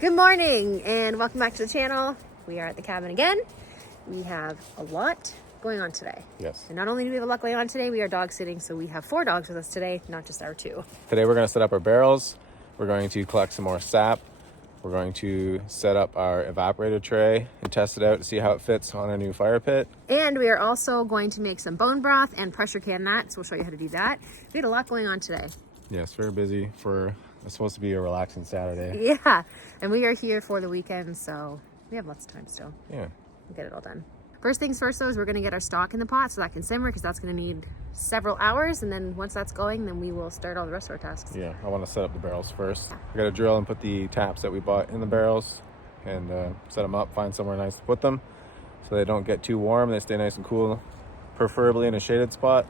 Good morning and welcome back to the channel. We are at the cabin again. We have a lot going on today. Yes. And not only do we have a lot going on today, we are dog sitting, so we have 4 dogs with us today, not just our 2. Today we're going to set up our barrels. We're going to collect some more sap. We're going to set up our evaporator tray and test it out to see how it fits on a new fire pit. And we are also going to make some bone broth and pressure can that, so we'll show you how to do that. We had a lot going on today. Yes, very busy for, it's supposed to be a relaxing Saturday. Yeah, and we are here for the weekend, so we have lots of time still. Yeah. We'll get it all done. First things first though is we're going to get our stock in the pot so that can simmer, because that's going to need several hours, and then once that's going, then we will start all the rest of our tasks. Yeah, I want to set up the barrels first. I got to drill and put the taps that we bought in the barrels and set them up, find somewhere nice to put them so they don't get too warm, they stay nice and cool, preferably in a shaded spot.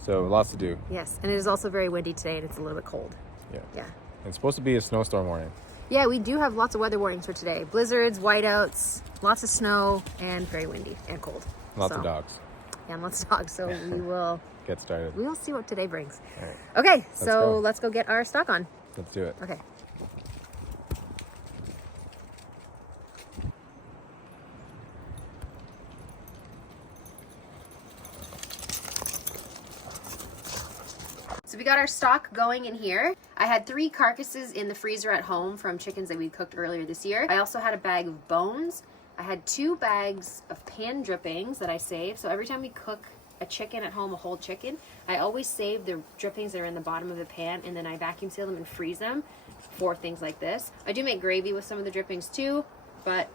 So lots to do. Yes, and it is also very windy today and it's a little bit cold. Yeah. Yeah. It's supposed to be a snowstorm warning. Yeah, we do have lots of weather warnings for today. Blizzards, whiteouts, lots of snow, and very windy and cold. Lots of dogs. Yeah, and lots of dogs. So we will get started. We will see what today brings. All right. Okay, so let's go get our stock on. Let's do it. Okay. So we got our stock going in here. I had 3 carcasses in the freezer at home from chickens that we cooked earlier this year. I also had a bag of bones. I had 2 bags of pan drippings that I saved. So every time we cook a chicken at home, a whole chicken, I always save the drippings that are in the bottom of the pan, and then I vacuum seal them and freeze them for things like this. I do make gravy with some of the drippings too, but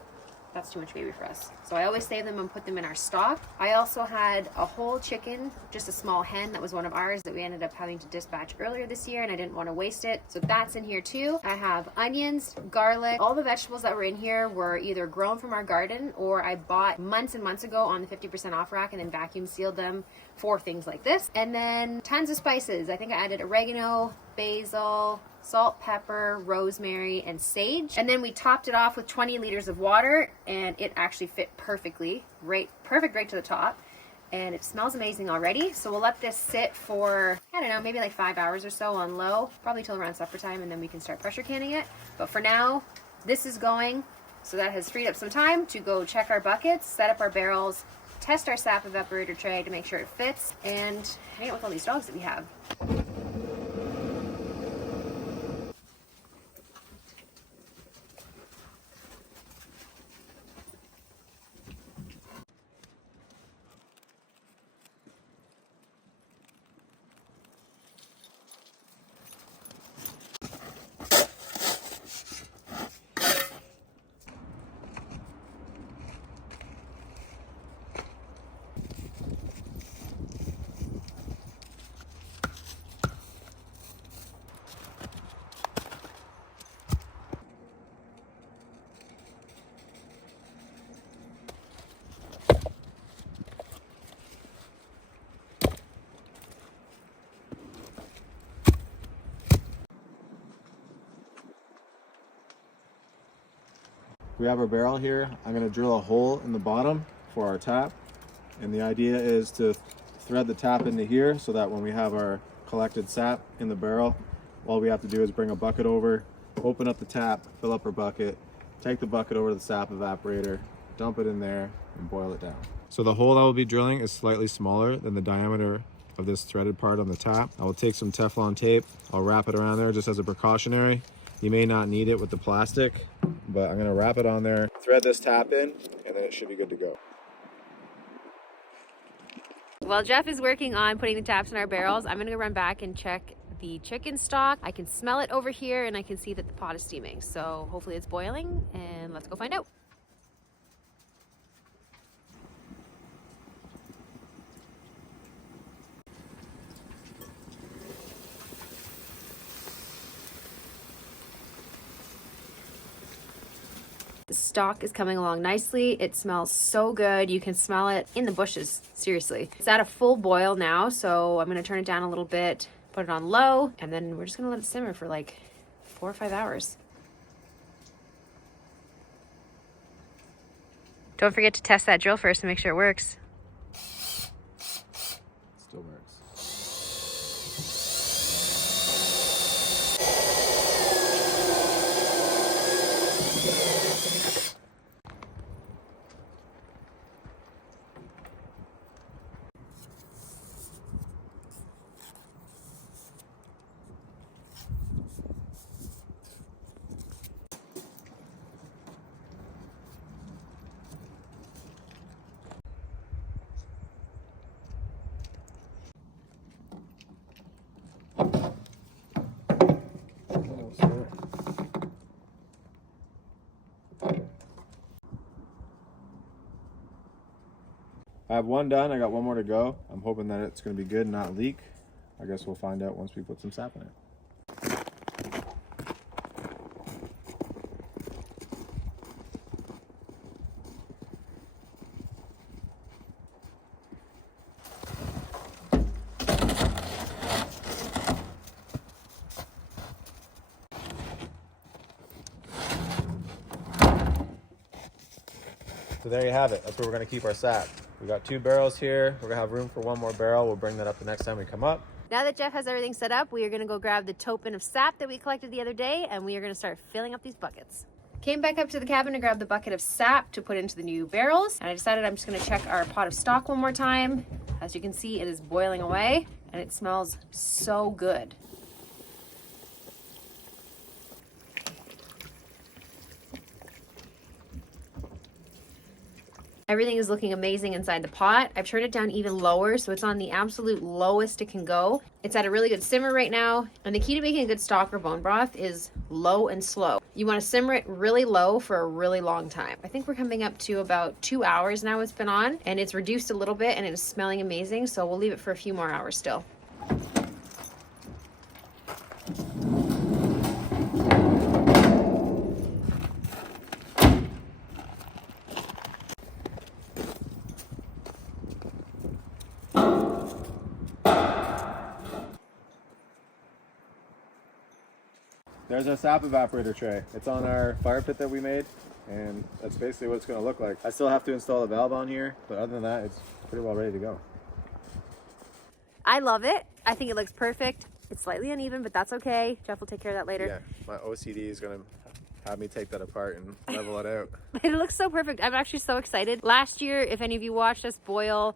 that's too much gravy for us. So I always save them and put them in our stock. I also had a whole chicken, just a small hen that was one of ours that we ended up having to dispatch earlier this year, and I didn't want to waste it. So that's in here too. I have onions, garlic. All the vegetables that were in here were either grown from our garden or I bought months and months ago on the 50% off rack and then vacuum sealed them for things like this. And then tons of spices. I think I added oregano, basil, salt, pepper, rosemary, and sage. And then we topped it off with 20 liters of water, and it actually fit perfectly, perfect right to the top. And it smells amazing already. So we'll let this sit for, I don't know, maybe like 5 hours or so on low, probably till around supper time, and then we can start pressure canning it. But for now, this is going. So that has freed up some time to go check our buckets, set up our barrels, test our SAP evaporator tray to make sure it fits, and hang out with all these dogs that we have. We have our barrel here. I'm going to drill a hole in the bottom for our tap, and the idea is to thread the tap into here so that when we have our collected sap in the barrel, all we have to do is bring a bucket over, open up the tap, fill up our bucket, take the bucket over to the sap evaporator, dump it in there, and boil it down. So the hole I will be drilling is slightly smaller than the diameter of this threaded part on the tap. I will take some Teflon tape, I'll wrap it around there just as a precautionary. You may not need it with the plastic, but I'm gonna wrap it on there, thread this tap in, and then it should be good to go. While Jeff is working on putting the taps in our barrels, I'm gonna go run back and check the chicken stock. I can smell it over here and I can see that the pot is steaming. So hopefully it's boiling, and let's go find out. The stock is coming along nicely. It smells so good. You can smell it in the bushes, seriously. It's at a full boil now, so I'm gonna turn it down a little bit, put it on low, and then we're just gonna let it simmer for like 4 or 5 hours. Don't forget to test that drill first to make sure it works. Still works. I have one done. I got one more to go. I'm hoping that it's going to be good and not leak. I guess we'll find out once we put some sap in it. So there you have it. That's where we're going to keep our sap. We got 2 barrels here. We're going to have room for 1 more barrel. We'll bring that up the next time we come up. Now that Jeff has everything set up, we are going to go grab the tote-bin of sap that we collected the other day, and we are going to start filling up these buckets. Came back up to the cabin to grab the bucket of sap to put into the new barrels, and I decided I'm just going to check our pot of stock one more time. As you can see, it is boiling away, and it smells so good. Everything is looking amazing inside the pot. I've turned it down even lower, so it's on the absolute lowest it can go. It's at a really good simmer right now, and the key to making a good stock or bone broth is low and slow. You want to simmer it really low for a really long time. I think we're coming up to about 2 hours now it's been on, and it's reduced a little bit, and it is smelling amazing, so we'll leave it for a few more hours still. There's our sap evaporator tray. It's on our fire pit that we made, and that's basically what it's going to look like. I still have to install the valve on here, but other than that, it's pretty well ready to go. I love it. I think it looks perfect. It's slightly uneven, but that's okay. Jeff will take care of that later. Yeah, my OCD is going to have me take that apart and level it out. It looks so perfect. I'm actually so excited. Last year, if any of you watched us boiled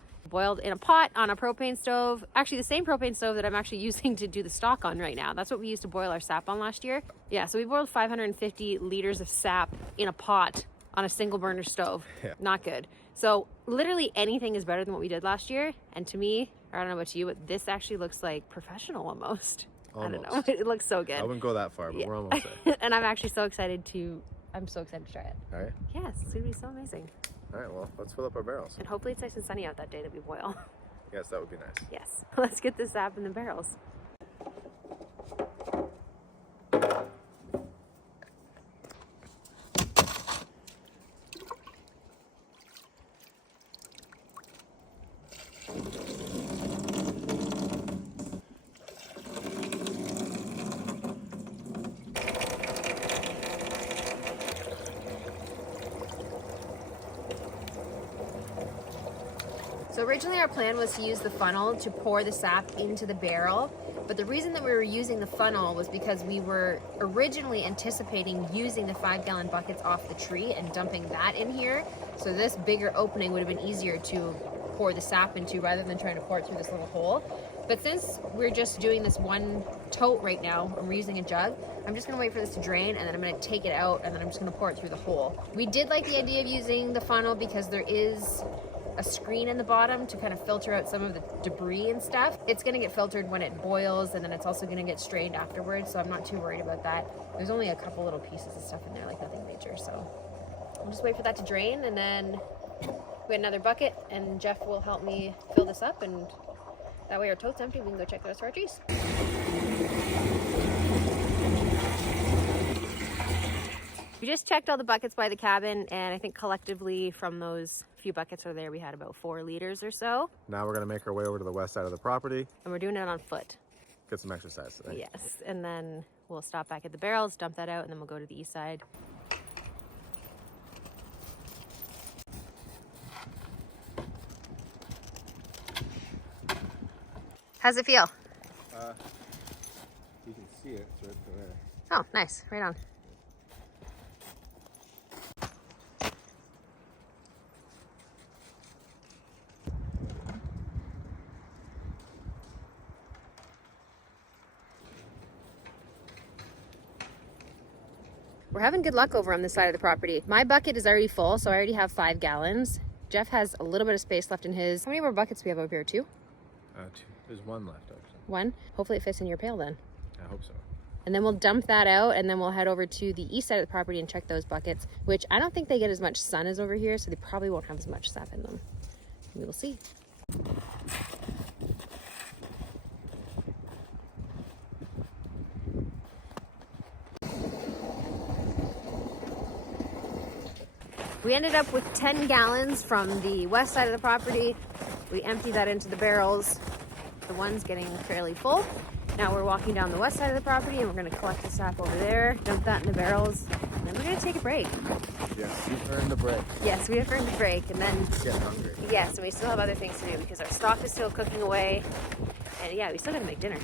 in a pot on a propane stove, actually the same propane stove that I'm actually using to do the stock on right now. That's what we used to boil our sap on last year. Yeah, so we boiled 550 liters of sap in a pot on a single burner stove. Yeah. Not good. So literally anything is better than what we did last year. And to me, I don't know about you, but this actually looks like professional almost. Almost. I don't know. It looks so good. I wouldn't go that far, but yeah. We're almost there. And I'm actually so excited to try it. All right. Yes, it's going to be so amazing. All right, well, let's fill up our barrels. And hopefully it's nice and sunny out that day that we boil. Yes, that would be nice. Yes. Let's get this sap in the barrels. So originally our plan was to use the funnel to pour the sap into the barrel, but the reason that we were using the funnel was because we were originally anticipating using the 5-gallon buckets off the tree and dumping that in here. So this bigger opening would have been easier to pour the sap into rather than trying to pour it through this little hole. But since we're just doing this one tote right now, and we're using a jug, I'm just gonna wait for this to drain, and then I'm gonna take it out, and then I'm just gonna pour it through the hole. We did like the idea of using the funnel because there is a screen in the bottom to kind of filter out some of the debris and stuff. It's gonna get filtered when it boils, and then it's also gonna get strained afterwards, so I'm not too worried about that. There's only a couple little pieces of stuff in there, like nothing major, so I'll just wait for that to drain, and then we had another bucket, and Jeff will help me fill this up, and that way our tote's empty, we can go check the rest of our trees. We just checked all the buckets by the cabin, and I think collectively from those few buckets over there, we had about 4 liters or so. Now we're gonna make our way over to the west side of the property. And we're doing it on foot. Get some exercise today. Yes, and then we'll stop back at the barrels, dump that out, and then we'll go to the east side. How's it feel? You can see it, it's right there. Oh, nice, right on. We're having good luck over on this side of the property. My bucket is already full, so I already have 5 gallons. Jeff has a little bit of space left in his. How many more buckets do we have over here? 2? 2. There's 1 left, actually. 1? Hopefully it fits in your pail then. I hope so. And then we'll dump that out, and then we'll head over to the east side of the property and check those buckets, which I don't think they get as much sun as over here, so they probably won't have as much sap in them. We will see. We ended up with 10 gallons from the west side of the property. We emptied that into the barrels. The one's getting fairly full. Now we're walking down the west side of the property and we're gonna collect the sap over there, dump that in the barrels, and then we're gonna take a break. Yes, you've earned the break. Yes, we have earned a break, and then Get hungry. yes, and we still have other things to do because our stock is still cooking away. And yeah, we still gotta make dinner.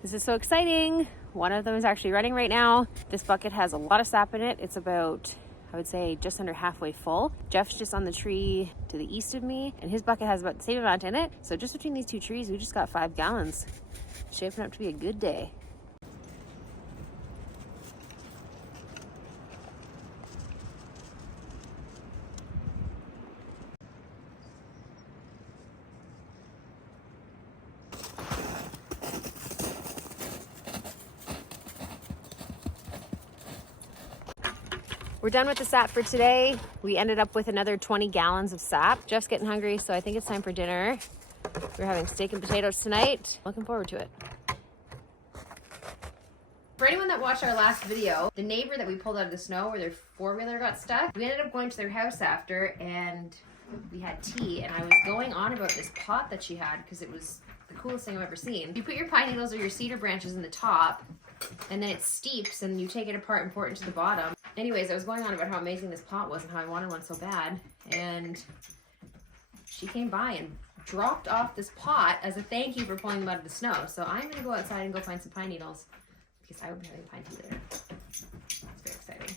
This is so exciting. One of them is actually running right now. This bucket has a lot of sap in it. It's about, I would say, just under halfway full. Jeff's just on the tree to the east of me, and his bucket has about the same amount in it. So just between these two trees, we just got 5 gallons. Shaping up to be a good day. We're done with the sap for today. We ended up with another 20 gallons of sap. Jeff's getting hungry, so I think it's time for dinner. We're having steak and potatoes tonight. Looking forward to it. For anyone that watched our last video, the neighbor that we pulled out of the snow where their 4-wheeler got stuck, we ended up going to their house after and we had tea, and I was going on about this pot that she had because it was the coolest thing I've ever seen. You put your pine needles or your cedar branches in the top, and then it steeps and you take it apart and pour it into the bottom. Anyways, I was going on about how amazing this pot was and how I wanted one so bad, and she came by and dropped off this pot as a thank you for pulling them out of the snow. So I'm gonna go outside and go find some pine needles because I will be having pine tea later. It's very exciting.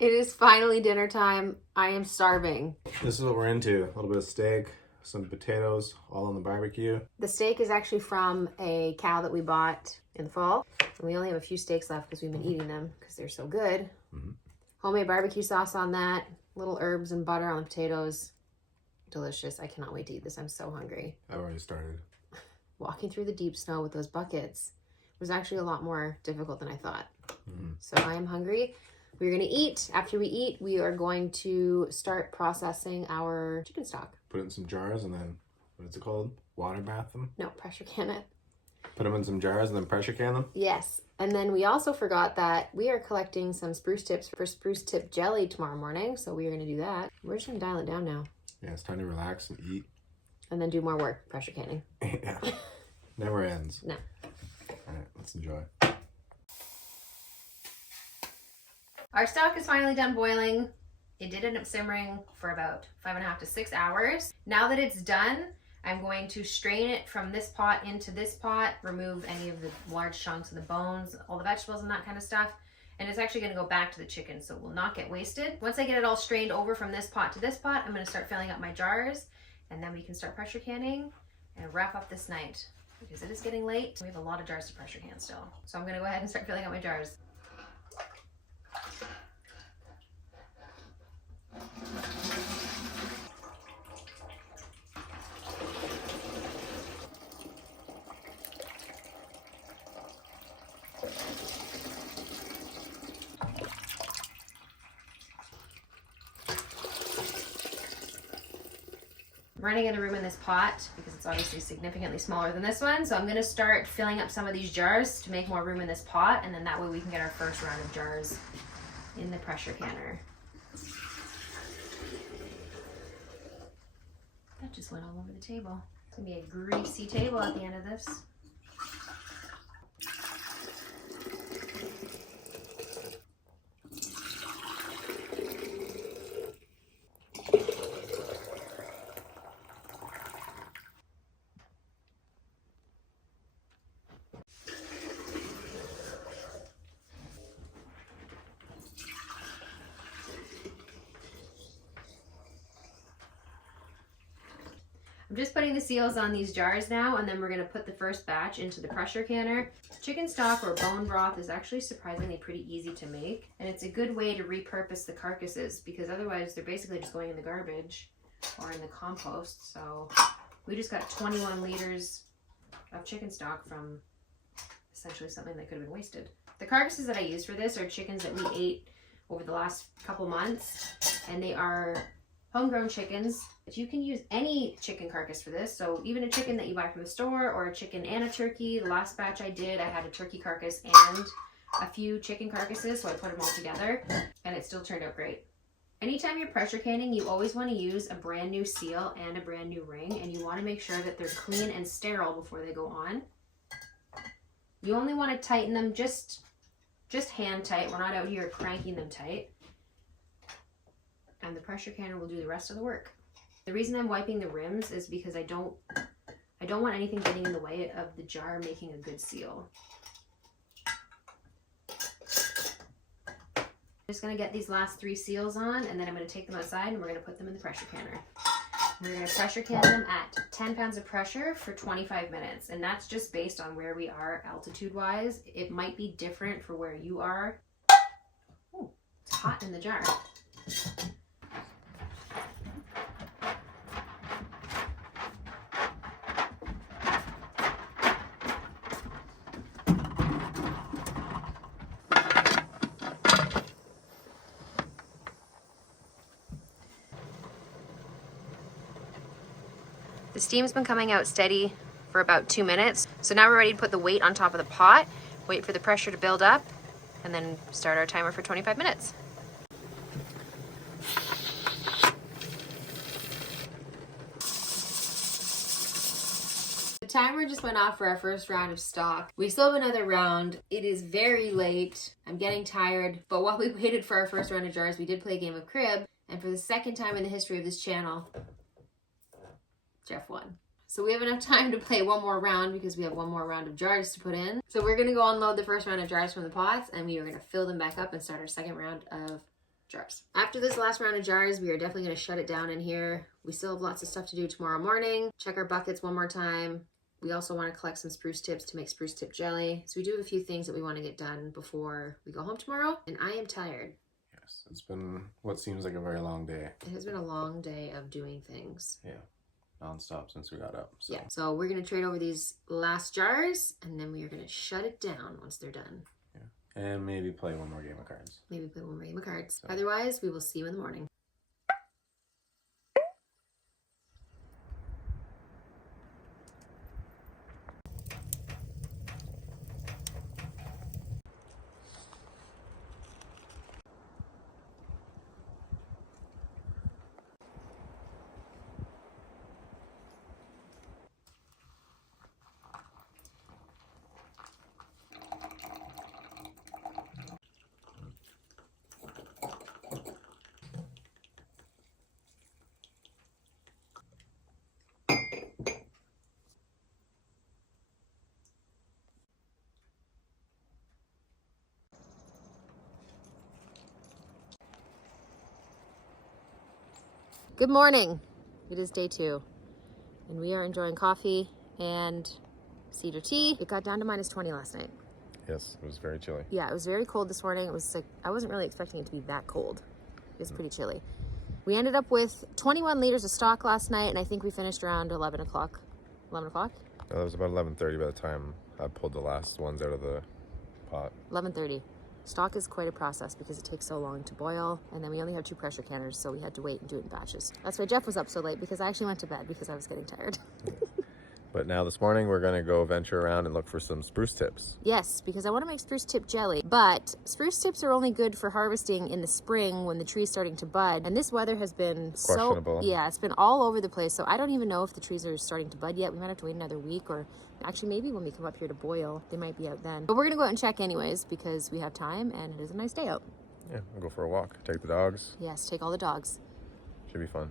It is finally dinner time. I am starving. This is what we're into. A little bit of steak, some potatoes, all on the barbecue. The steak is actually from a cow that we bought in the fall. And we only have a few steaks left because we've been eating them because they're so good. Mm-hmm. Homemade barbecue sauce on that. Little herbs and butter on the potatoes. Delicious. I cannot wait to eat this. I'm so hungry. I've already started. Walking through the deep snow with those buckets was actually a lot more difficult than I thought. Mm-hmm. So I am hungry. We're going to eat. After we eat, we are going to start processing our chicken stock. Put it in some jars and then, what's it called? Water bath them? No, pressure can it. Put them in some jars and then pressure can them? Yes. And then we also forgot that we are collecting some spruce tips for spruce tip jelly tomorrow morning. So we are going to do that. We're just going to dial it down now. Yeah, it's time to relax and eat. And then do more work, pressure canning. Yeah. Never ends. No. All right, let's enjoy. Our stock is finally done boiling. It did end up simmering for about 5.5 to 6 hours. Now that it's done, I'm going to strain it from this pot into this pot, remove any of the large chunks of the bones, all the vegetables and that kind of stuff. And it's actually going to go back to the chicken, so it will not get wasted. Once I get it all strained over from this pot to this pot, I'm going to start filling up my jars, and then we can start pressure canning and wrap up this night because it is getting late. We have a lot of jars to pressure can still. So I'm going to go ahead and start filling up my jars. I'm running out of room in this pot because it's obviously significantly smaller than this one. So I'm going to start filling up some of these jars to make more room in this pot. And then that way we can get our first round of jars in the pressure canner. That just went all over the table. It's going to be a greasy table at the end of this. I'm just putting the seals on these jars now, and then we're gonna put the first batch into the pressure canner. Chicken stock or bone broth is actually surprisingly pretty easy to make, and it's a good way to repurpose the carcasses because otherwise they're basically just going in the garbage or in the compost. So we just got 21 liters of chicken stock from essentially something that could have been wasted. The carcasses that I use for this are chickens that we ate over the last couple months, and they are homegrown chickens. But you can use any chicken carcass for this, so even a chicken that you buy from the store or a chicken and a turkey. The last batch I did, I had a turkey carcass and a few chicken carcasses, so I put them all together and it still turned out great. Anytime you're pressure canning, you always want to use a brand new seal and a brand new ring, and you want to make sure that they're clean and sterile before they go on. You only want to tighten them just hand tight. We're not out here cranking them tight. And the pressure canner will do the rest of the work. The reason I'm wiping the rims is because I don't want anything getting in the way of the jar making a good seal. I'm just going to get these last 3 seals on, and then I'm going to take them outside and we're going to put them in the pressure canner. We're going to pressure can them at 10 pounds of pressure for 25 minutes, and that's just based on where we are altitude wise. It might be different for where you are. Oh, it's hot in the jar. The steam's been coming out steady for about 2 minutes. So now we're ready to put the weight on top of the pot, wait for the pressure to build up, and then start our timer for 25 minutes. The timer just went off for our first round of stock. We still have another round. It is very late. I'm getting tired, but while we waited for our first round of jars, we did play a game of crib, and for the second time in the history of this channel, Jeff won. So we have enough time to play one more round because we have one more round of jars to put in. So we're gonna go unload the first round of jars from the pots, and we are gonna fill them back up and start our second round of jars. After this last round of jars, we are definitely gonna shut it down in here. We still have lots of stuff to do tomorrow morning. Check our buckets one more time. We also want to collect some spruce tips to make spruce tip jelly. So we do have a few things that we want to get done before we go home tomorrow, and I am tired. Yes, it's been what seems like a very long day. It has been a long day of doing things. Yeah. Non-stop since we got up. So. Yeah, so we're gonna trade over these last jars, and then we are gonna shut it down once they're done. Yeah, and maybe play one more game of cards. Maybe play one more game of cards. So. Otherwise, we will see you in the morning. Good morning. It is day 2, and we are enjoying coffee and cedar tea. It got down to -20 last night. Yes, it was very chilly. Yeah, it was very cold this morning. It was like, I wasn't really expecting it to be that cold. It was pretty chilly. We ended up with 21 liters of stock last night, and I think we finished around 11 o'clock. 11 o'clock? No, it was about 11:30 by the time I pulled the last ones out of the pot. 11:30. Stock is quite a process because it takes so long to boil, and then we only have 2 pressure canners, so we had to wait and do it in batches. That's why Jeff was up so late, because I actually went to bed because I was getting tired. But now this morning we're gonna go venture around and look for some spruce tips. Yes, because I want to make spruce tip jelly, but spruce tips are only good for harvesting in the spring when the tree's starting to bud. And this weather has been Questionable. yeah, it's been all over the place. So I don't even know if the trees are starting to bud yet. We might have to wait another week, or actually maybe when we come up here to boil, they might be out then. But we're gonna go out and check anyways because we have time and it is a nice day out. Yeah, we'll go for a walk. Take the dogs. Yes, take all the dogs. Should be fun.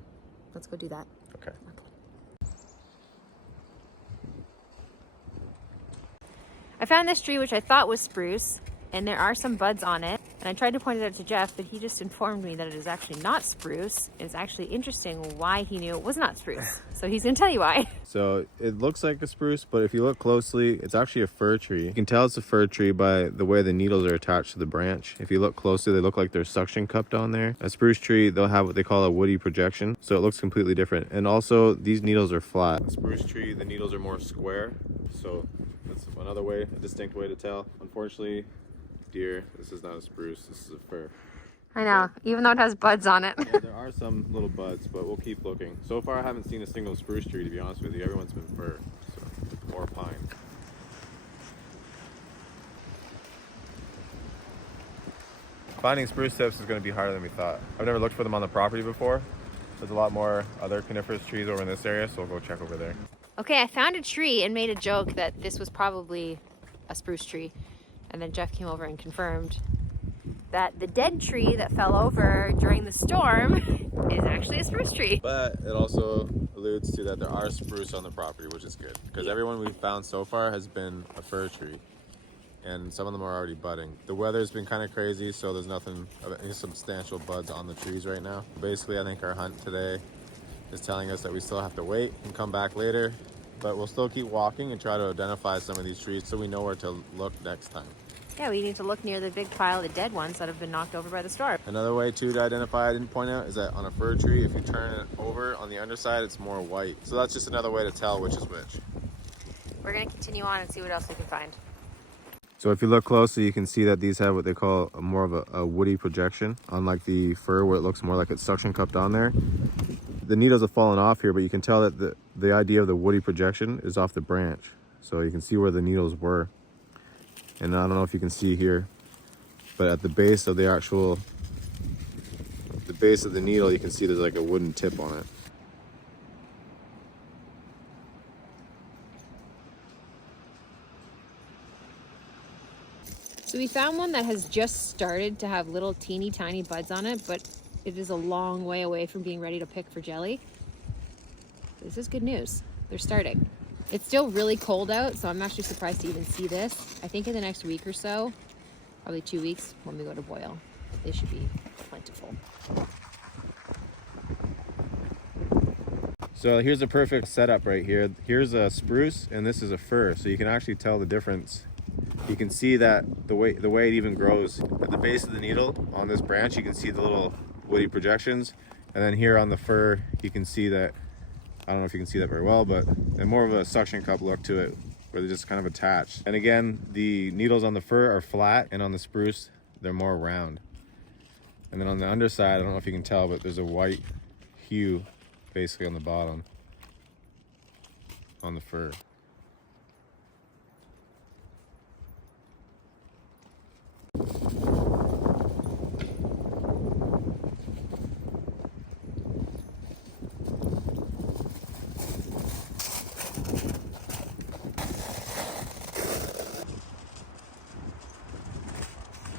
Let's go do that. Okay. I found this tree which I thought was spruce, and there are some buds on it. And And I tried to point it out to Jeff, but he just informed me that it is actually not spruce. It's actually interesting why he knew it was not spruce. So he's gonna tell you why. So it looks like a spruce, but if you look closely, it's actually a fir tree. You can tell it's a fir tree by the way the needles are attached to the branch. If you look closely, they look like they're suction cupped on there. A spruce tree, they'll have what they call a woody projection, so it looks completely different. And also, these needles are flat. A spruce tree, the needles are more square, so that's another way, a distinct way to tell. Unfortunately, dear, this is not a spruce, this is a fir. I know, even though it has buds on it. Yeah, there are some little buds, but we'll keep looking. So far, I haven't seen a single spruce tree, to be honest with you. Everyone's been fir, so, or pine. Finding spruce tips is going to be harder than we thought. I've never looked for them on the property before. There's a lot more other coniferous trees over in this area, so we'll go check over there. Okay, I found a tree and made a joke that this was probably a spruce tree. And then Jeff came over and confirmed that the dead tree that fell over during the storm is actually a spruce tree. But it also alludes to that there are spruce on the property, which is good. Because everyone we've found so far has been a fir tree. And some of them are already budding. The weather's been kind of crazy, so there's nothing of any substantial buds on the trees right now. Basically, I think our hunt today is telling us that we still have to wait and come back later, but we'll still keep walking and try to identify some of these trees so we know where to look next time. Yeah, we need to look near the big pile of the dead ones that have been knocked over by the storm. Another way too to identify, I didn't point out, is that on a fir tree, if you turn it over on the underside, it's more white. So that's just another way to tell which is which. We're gonna continue on and see what else we can find. So if you look closely, you can see that these have what they call more of a woody projection, unlike the fir where it looks more like it's suction cupped on there. The needles have fallen off here, but you can tell that the idea of the woody projection is off the branch. So you can see where the needles were. And I don't know if you can see here, but at the base of the base of the needle, you can see there's like a wooden tip on it. So we found one that has just started to have little teeny tiny buds on it, but it is a long way away from being ready to pick for jelly. This is good news. They're starting. It's still really cold out, so I'm actually surprised to even see this. I think in the next week or so, probably 2 weeks when we go to boil, they should be plentiful. So here's a perfect setup right here. Here's a spruce and this is a fir, so you can actually tell the difference. You can see that the way it even grows at the base of the needle on this branch, you can see the little woody projections, and then here on the fir you can see that, I don't know if you can see that very well, but they're more of a suction cup look to it where they're just kind of attached. And again, the needles on the fir are flat, and on the spruce they're more round. And then on the underside, I don't know if you can tell, but there's a white hue basically on the bottom on the fir.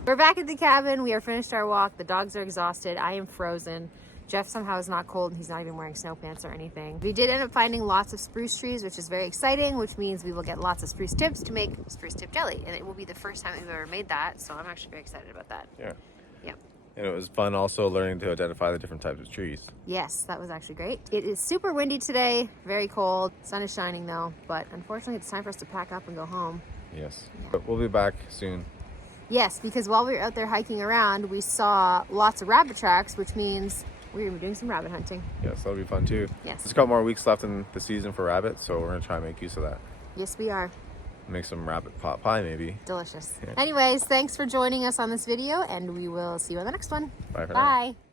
We're back at the cabin. We are finished our walk. The dogs are exhausted. I am frozen. Jeff somehow is not cold, and he's not even wearing snow pants or anything. We did end up finding lots of spruce trees, which is very exciting, which means we will get lots of spruce tips to make spruce tip jelly. And it will be the first time we've ever made that, so I'm actually very excited about that. Yeah. Yeah. And it was fun also learning to identify the different types of trees. Yes, that was actually great. It is super windy today, very cold. Sun is shining though, but unfortunately it's time for us to pack up and go home. Yes. But we'll be back soon. Yes, because while we were out there hiking around, we saw lots of rabbit tracks, which means we're gonna be doing some rabbit hunting. Yes, that'll be fun too. Yes. It's got more weeks left in the season for rabbits, so we're gonna try and make use of that. Yes, we are. Make some rabbit pot pie maybe. Delicious. Yeah. Anyways, thanks for joining us on this video, and we will see you on the next one. Bye for now. Bye.